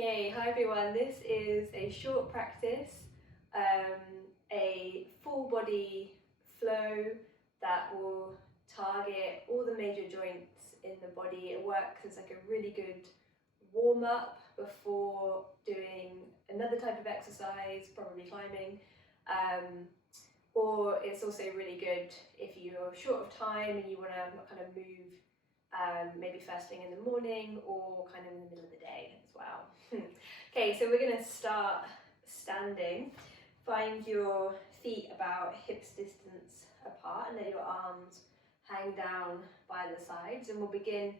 Okay, hi everyone. This is a short practice, a full body flow that will target all the major joints in the body. It works as like a really good warm up before doing another type of exercise, probably climbing. Or it's also really good if you're short of time and you want to kind of move maybe first thing in the morning or kind of in the middle of the day as well. Okay, so we're going to start standing. Find your feet about hips distance apart and let your arms hang down by the sides, and we'll begin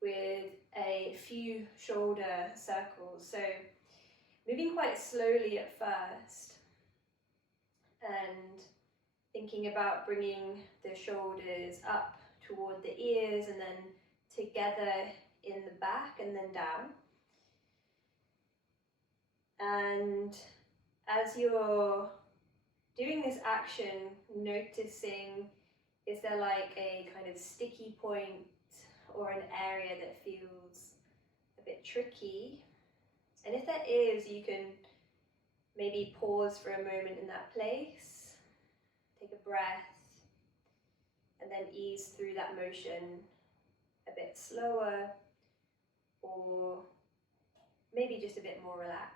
with a few shoulder circles. So moving quite slowly at first and thinking about bringing the shoulders up toward the ears and then together in the back and then down. And as you're doing this action, noticing, is there like a kind of sticky point or an area that feels a bit tricky? And if that is, you can maybe pause for a moment in that place, take a breath, and then ease through that motion a bit slower, or maybe just a bit more relaxed.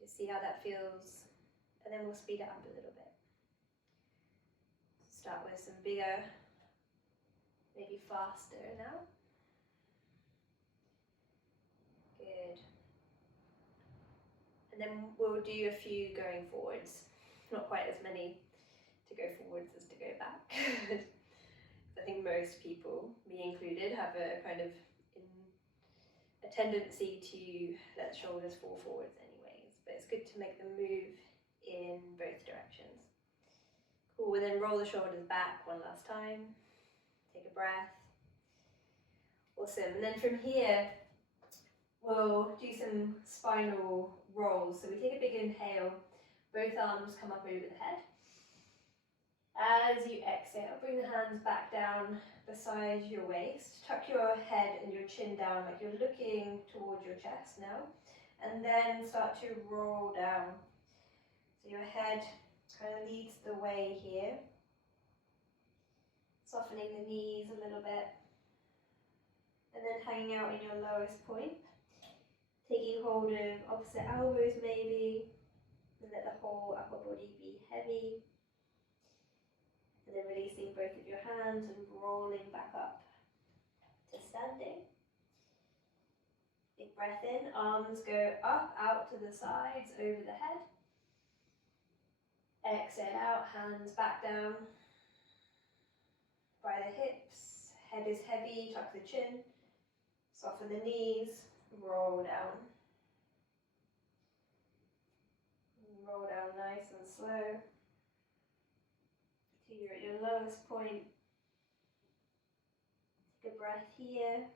Just see how that feels, and then we'll speed it up a little bit. Start with some bigger, maybe faster now. Good. And then we'll do a few going forwards. Not quite as many to go forwards as to go back. I think most people, me included, have a kind of a tendency to let the shoulders fall forwards anyways, but it's good to make them move in both directions. Cool, and then roll the shoulders back one last time. Take a breath. Awesome, and then from here, we'll do some spinal rolls. So we take a big inhale, both arms come up over the head. As you exhale, bring the hands back down beside your waist. Tuck your head and your chin down like you're looking towards your chest now. And then start to roll down. So your head kind of leads the way here. Softening the knees a little bit. And then hanging out in your lowest point. Taking hold of opposite elbows maybe. And let the whole upper body be heavy. And then releasing both of your hands and rolling back up to standing. Big breath in, arms go up, out to the sides, over the head. Exhale out, hands back down by the hips. Head is heavy, tuck the chin. Soften the knees, roll down. Roll down nice and slow. Till you're at your lowest point. Take a breath here.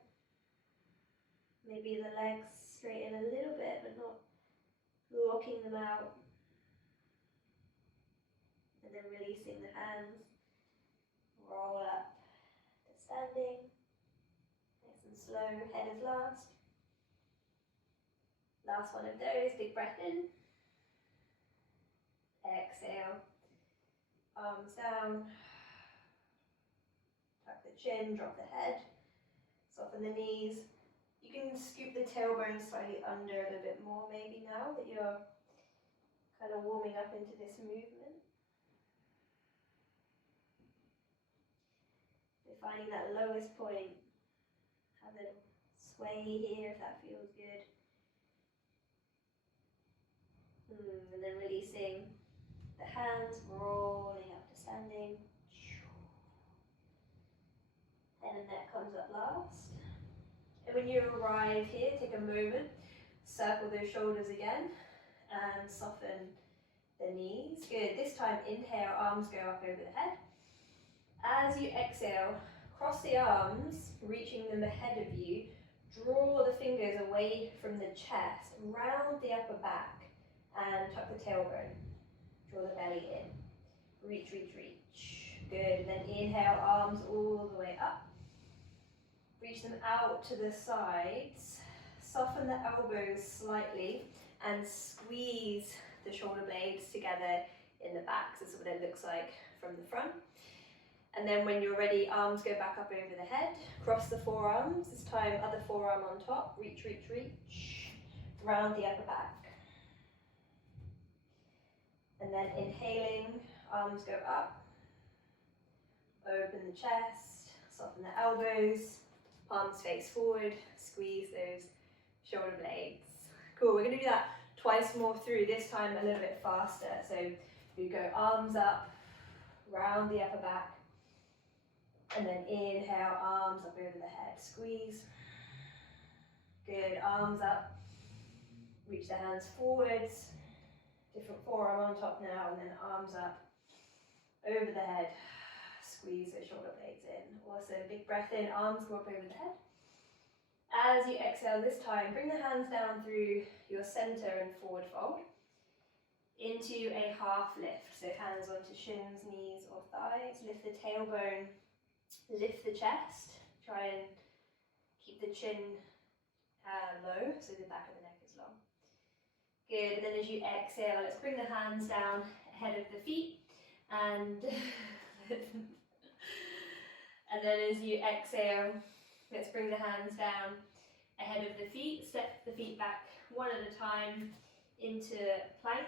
Maybe the legs straighten a little bit, but not locking them out. And then releasing the hands. Roll up to standing. Nice and slow, head is last. Last one of those, big breath in. Exhale. Arms down. Tuck the chin, drop the head. Soften the knees. You can scoop the tailbone slightly under a little bit more maybe now that you're kind of warming up into this movement. You're finding that lowest point. Have a sway here if that feels good. And then releasing the hands, rolling up to standing. Head and neck comes up last. And when you arrive here, take a moment, circle those shoulders again, and soften the knees. Good. This time, inhale, arms go up over the head. As you exhale, cross the arms, reaching them ahead of you. Draw the fingers away from the chest, round the upper back, and tuck the tailbone. Draw the belly in. Reach, reach, reach. Good. And then inhale, arms all the way up. Reach them out to the sides. soften the elbows slightly and squeeze the shoulder blades together in the back. So this is what it looks like from the front. And then when you're ready, arms go back up over the head, cross the forearms, this time other forearm on top, reach, reach, reach, round the upper back. And then inhaling, arms go up, open the chest, soften the elbows, palms face forward, squeeze those shoulder blades. Cool, we're going to do that twice more through, this time a little bit faster. So we go arms up, round the upper back, and then inhale, arms up over the head, squeeze. Good, arms up, reach the hands forwards, different forearm on top now, and then arms up, over the head, squeeze those shoulder blades in. Awesome, big breath in, arms go up over the head. As you exhale this time, bring the hands down through your center and forward fold into a half lift. So hands onto shins, knees or thighs, lift the tailbone, lift the chest, try and keep the chin low so the back of the neck is long. Good, and then as you exhale, let's bring the hands down ahead of the feet and and then as you exhale, let's bring the hands down ahead of the feet, step the feet back one at a time into plank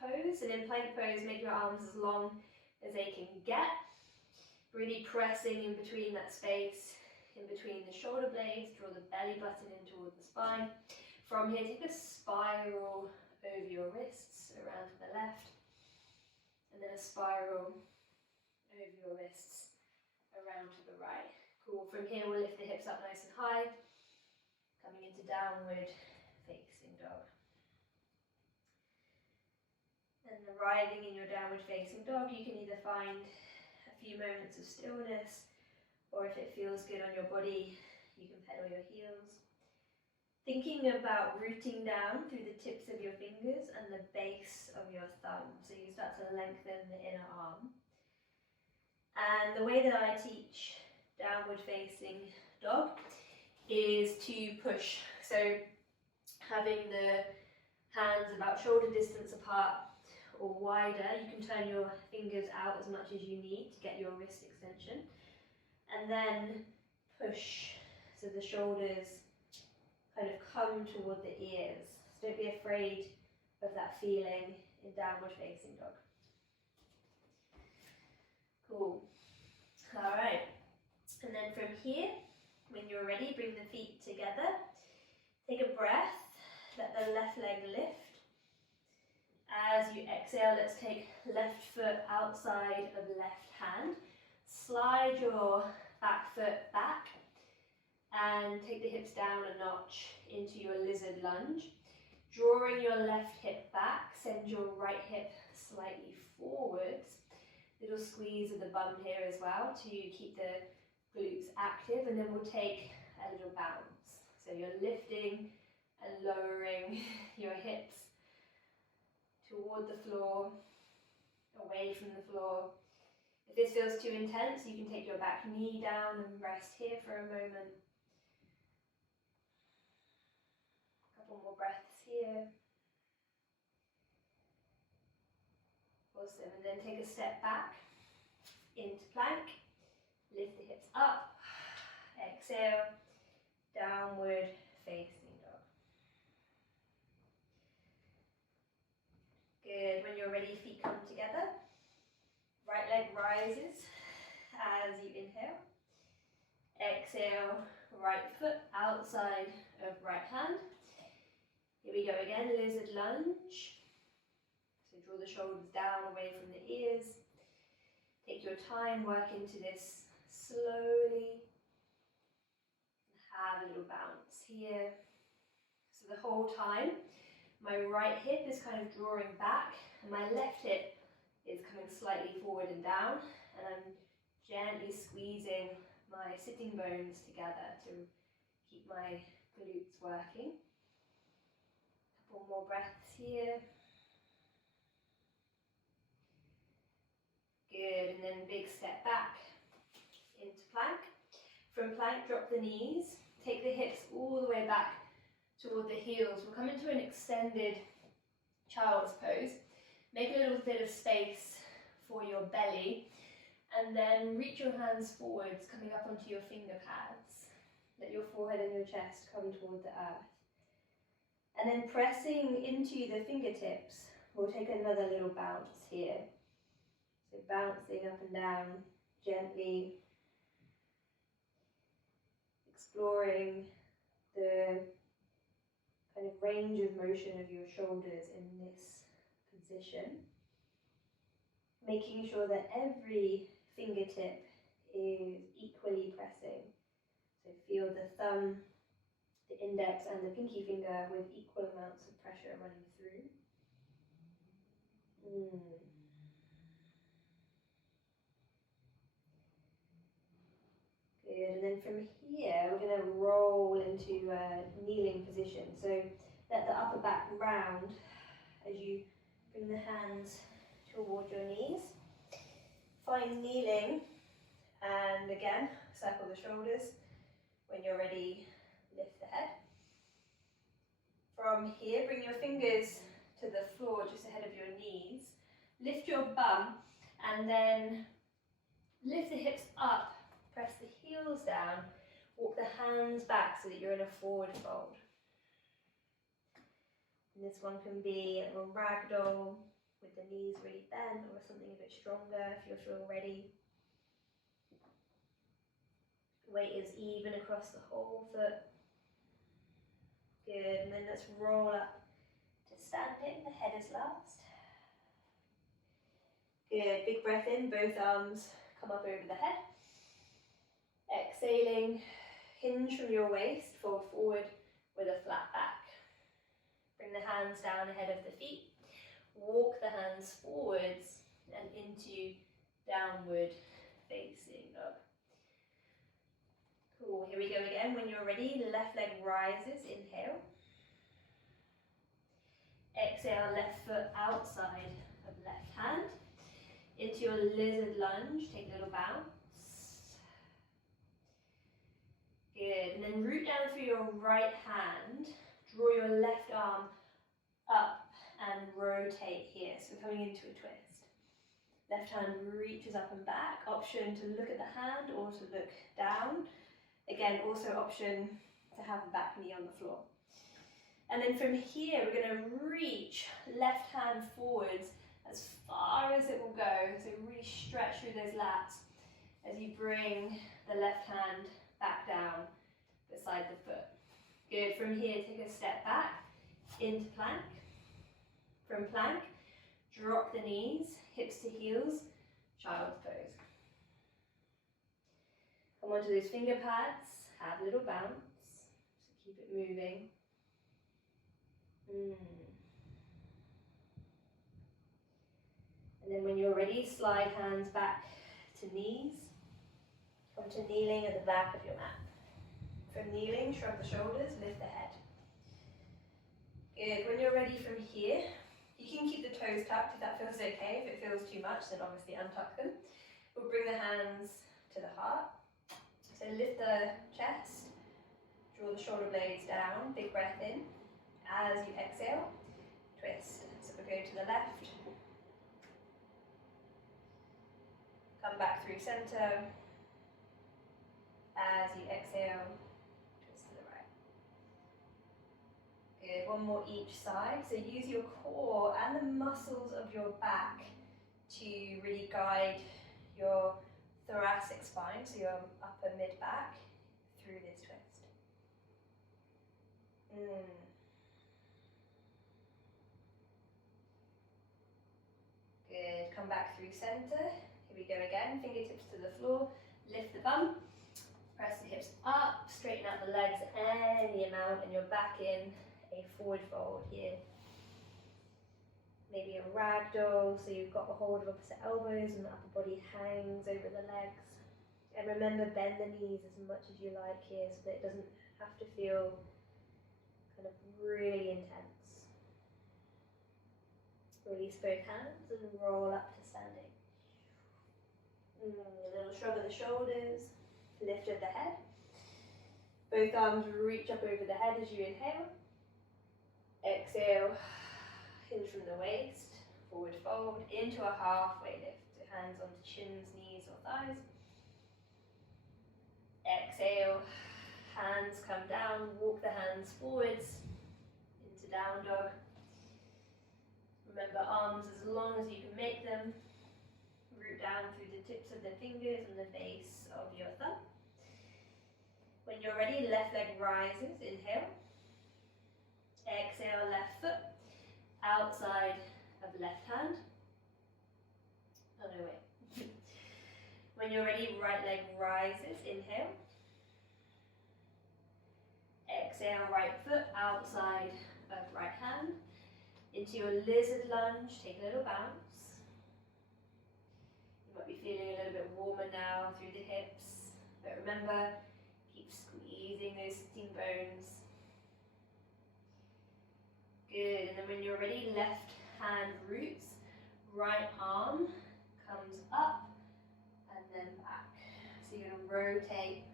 pose, and in plank pose make your arms as long as they can get, really pressing in between that space, in between the shoulder blades, draw the belly button in toward the spine. From here, take a spiral over your wrists around to the left, and then a spiral over your wrists around to the right. Cool, from here we'll lift the hips up nice and high, coming into downward facing dog. And then arriving in your downward facing dog, you can either find a few moments of stillness, or if it feels good on your body, you can pedal your heels. Thinking about rooting down through the tips of your fingers and the base of your thumb, so you start to lengthen the inner arm. And the way that I teach downward facing dog is to push. So having the hands about shoulder distance apart or wider, you can turn your fingers out as much as you need to get your wrist extension. And then push, so the shoulders kind of come toward the ears. So don't be afraid of that feeling in downward facing dog. Cool. All right. And then from here, when you're ready, bring the feet together. Take a breath, let the left leg lift. As you exhale, let's take left foot outside of left hand. Slide your back foot back and take the hips down a notch into your lizard lunge. Drawing your left hip back, send your right hip slightly forwards. Little squeeze of the bum here as well to keep the glutes active, and then we'll take a little bounce. So you're lifting and lowering your hips toward the floor, away from the floor. If this feels too intense, you can take your back knee down and rest here for a moment. A couple more breaths here. Awesome, and then take a step back into plank. Lift the hips up. Exhale, downward facing dog. Good, when you're ready, feet come together. Right leg rises as you inhale. Exhale, right foot outside of right hand. Here we go again, lizard lunge. So draw the shoulders down away from the ears. Take your time, work into this slowly. Have a little bounce here. So the whole time, my right hip is kind of drawing back and my left hip is coming slightly forward and down, and I'm gently squeezing my sitting bones together to keep my glutes working. A couple more breaths here. Good, and then big step back into plank. From plank, drop the knees, take the hips all the way back toward the heels. We'll come into an extended child's pose. Make a little bit of space for your belly, and then reach your hands forwards, coming up onto your finger pads. Let your forehead and your chest come toward the earth. And then pressing into the fingertips, we'll take another little bounce here. So bouncing up and down gently, exploring the kind of range of motion of your shoulders in this position. Making sure that every fingertip is equally pressing. So feel the thumb, the index and the pinky finger with equal amounts of pressure running through. Good, and then from here we're going to roll into a kneeling position. So let the upper back round as you bring the hands toward your knees. Find kneeling, and again circle the shoulders. When you're ready, lift the head. From here, bring your fingers to the floor just ahead of your knees. Lift your bum and then lift the hips up. Press the heels down. Walk the hands back so that you're in a forward fold. And this one can be a little ragdoll with the knees really bent, or something a bit stronger if you feel ready. Weight is even across the whole foot. Good, and then let's roll up to standing. The head is last. Good, big breath in, both arms come up over the head. Exhaling, hinge from your waist, fold forward with a flat back. Bring the hands down ahead of the feet. Walk the hands forwards and into downward facing dog. Cool, here we go again. When you're ready, the left leg rises, inhale. Exhale, left foot outside of left hand. Into your lizard lunge, take a little bounce. Good, and then root down through your right hand. Draw your left arm up and rotate here, so coming into a twist. Left hand reaches up and back. Option to look at the hand or to look down. Again, also option to have the back knee on the floor. And then from here, we're going to reach left hand forwards as far as it will go. So really stretch through those lats as you bring the left hand back down beside the foot. Good, from here, take a step back into plank. From plank, drop the knees, hips to heels, child's pose. Come onto those finger pads, have a little bounce, so keep it moving. And then when you're ready, slide hands back to knees. Come to kneeling at the back of your mat. From kneeling, shrug the shoulders, lift the head. Good, when you're ready from here, you can keep the toes tucked if that feels okay. If it feels too much, then obviously untuck them. We'll bring the hands to the heart. So lift the chest, draw the shoulder blades down, big breath in. As you exhale, twist. So we'll go to the left. Come back through center. As you exhale, twist to the right. Good, one more each side. So use your core and the muscles of your back to really guide your thoracic spine, so your upper mid-back, through this twist. Good, come back through center. Here we go again, fingertips to the floor, lift the bum, press the hips up, straighten out the legs any amount, and you're back in a forward fold here. Maybe a ragdoll, so you've got a hold of opposite elbows and the upper body hangs over the legs. And remember, bend the knees as much as you like here so that it doesn't have to feel kind of really intense. Release both hands and roll up to standing. A little shrug of the shoulders, lift of the head. Both arms reach up over the head as you inhale. Exhale, hinge from the waist, forward fold, into a halfway lift. Hands onto chins, knees or thighs. Exhale, hands come down, walk the hands forwards into down dog. Remember, arms as long as you can make them. Root down through the tips of the fingers and the base of your thumb. When you're ready, left leg rises, inhale. Exhale, left foot, outside of left hand. Oh no, wait. When you're ready, right leg rises, inhale. Exhale, right foot, outside of right hand. Into your lizard lunge, take a little bounce. You might be feeling a little bit warmer now through the hips, but remember, keep squeezing those sitting bones. Good, and then when you're ready, left hand roots, right arm comes up and then back. So you're going to rotate.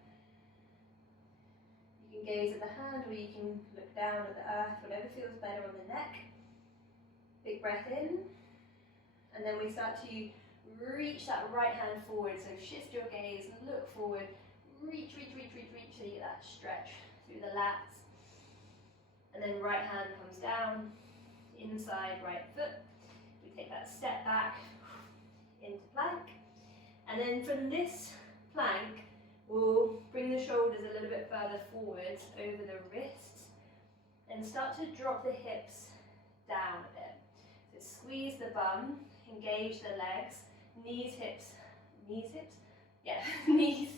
You can gaze at the hand or you can look down at the earth, whatever feels better on the neck. Big breath in, and then we start to reach that right hand forward. So shift your gaze, look forward, reach, reach, reach, reach, reach, so you get that stretch through the lats. And then right hand comes down, inside right foot. We take that step back into plank. And then from this plank, we'll bring the shoulders a little bit further forwards over the wrists and start to drop the hips down a bit. So squeeze the bum, engage the legs, knees, hips, yeah, knees,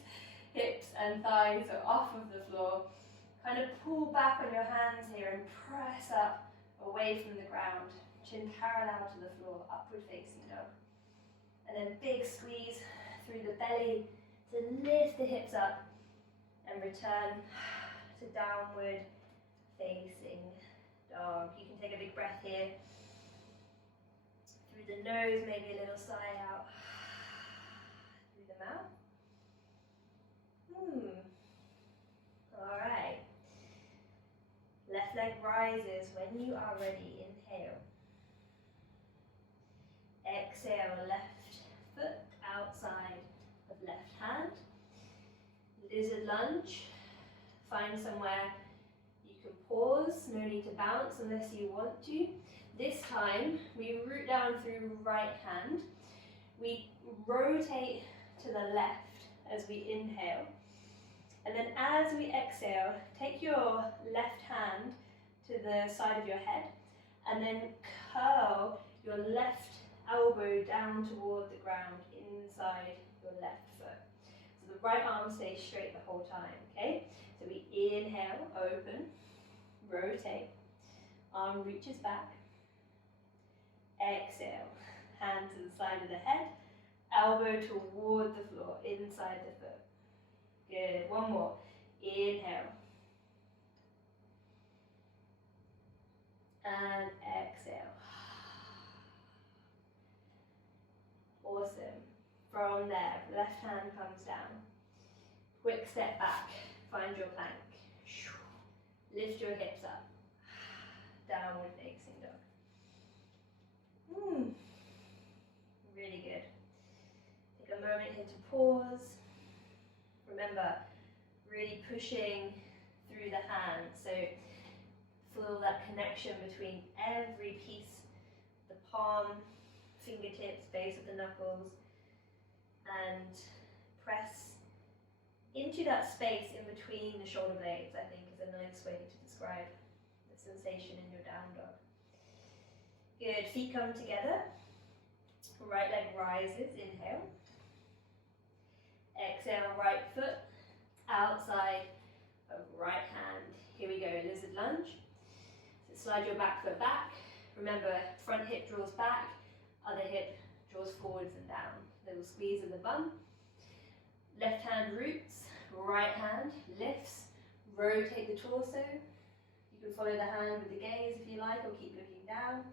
hips and thighs are off of the floor. Kind of pull back on your hands here and press up away from the ground. Chin parallel to the floor, upward facing dog. And then big squeeze through the belly to lift the hips up and return to downward facing dog. You can take a big breath here. Through the nose, maybe a little sigh out. Through the mouth. Alright. Left leg rises when you are ready. Inhale. Exhale, left foot outside of left hand. Lizard lunge. Find somewhere you can pause, no need to bounce unless you want to. This time, we root down through right hand. We rotate to the left as we inhale. And then as we exhale, take your left hand to the side of your head and then curl your left elbow down toward the ground inside your left foot. So the right arm stays straight the whole time, okay? So we inhale, open, rotate, arm reaches back. Exhale, hand to the side of the head, elbow toward the floor, inside the foot. Good, one more. Inhale. And exhale. Awesome. From there, left hand comes down. Quick step back, find your plank. Lift your hips up. Downward facing dog. Really good. Take a moment here to pause. Remember, really pushing through the hands, so feel that connection between every piece, the palm, fingertips, base of the knuckles, and press into that space in between the shoulder blades, I think is a nice way to describe the sensation in your down dog. Good, feet come together, right leg rises, inhale. Exhale, right foot outside of right hand. Here we go, lizard lunge. So slide your back foot back. Remember, front hip draws back, other hip draws forwards and down. Little squeeze of the bum. Left hand roots, right hand lifts. Rotate the torso. You can follow the hand with the gaze if you like, or keep looking down.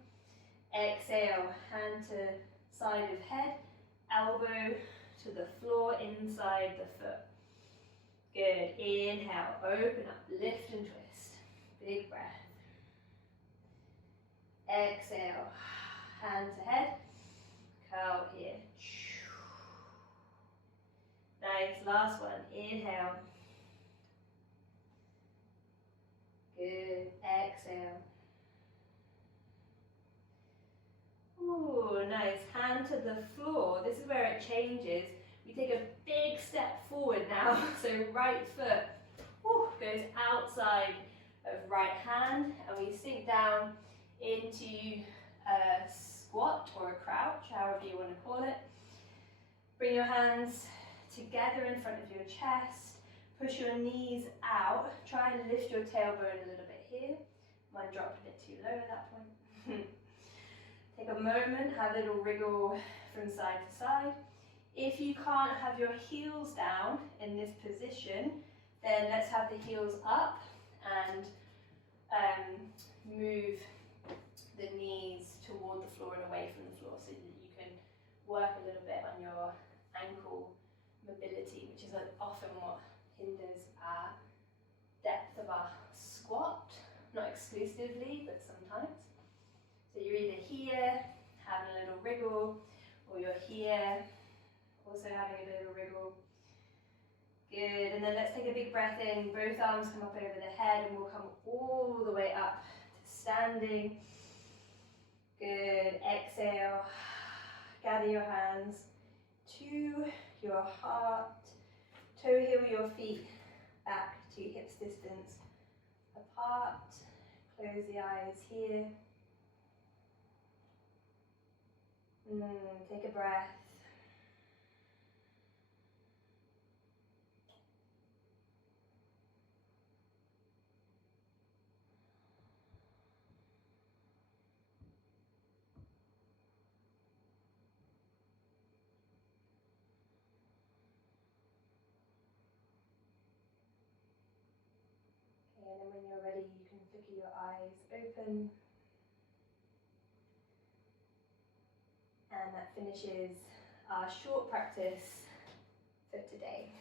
Exhale, hand to side of head, elbow to the floor inside the foot. Good. Inhale, open up, lift and twist. Big breath. exhale, hands ahead, curl here. Nice, last one, inhale. Good, exhale. Ooh, nice, hand to the floor. This is where it changes. We take a big step forward now, so right foot goes outside of right hand, and we sink down into a squat or a crouch, however you want to call it. Bring your hands together in front of your chest, push your knees out, try and lift your tailbone a little bit here. Mine dropping it too low at that point. Take a moment, have a little wriggle from side to side. If you can't have your heels down in this position, then let's have the heels up and move the knees toward the floor and away from the floor so that you can work a little bit on your ankle mobility, which is often what hinders our depth of our squat, not exclusively, but sometimes. So you're either here, having a little wriggle, or you're here, also having a little wriggle. Good, and then let's take a big breath in, both arms come up over the head, and we'll come all the way up to standing. Good, exhale, gather your hands to your heart, toe heel your feet back to hips distance apart, close the eyes here. Take a breath. Okay, and then when you're ready, you can flicker your eyes open. And that finishes our short practice for today.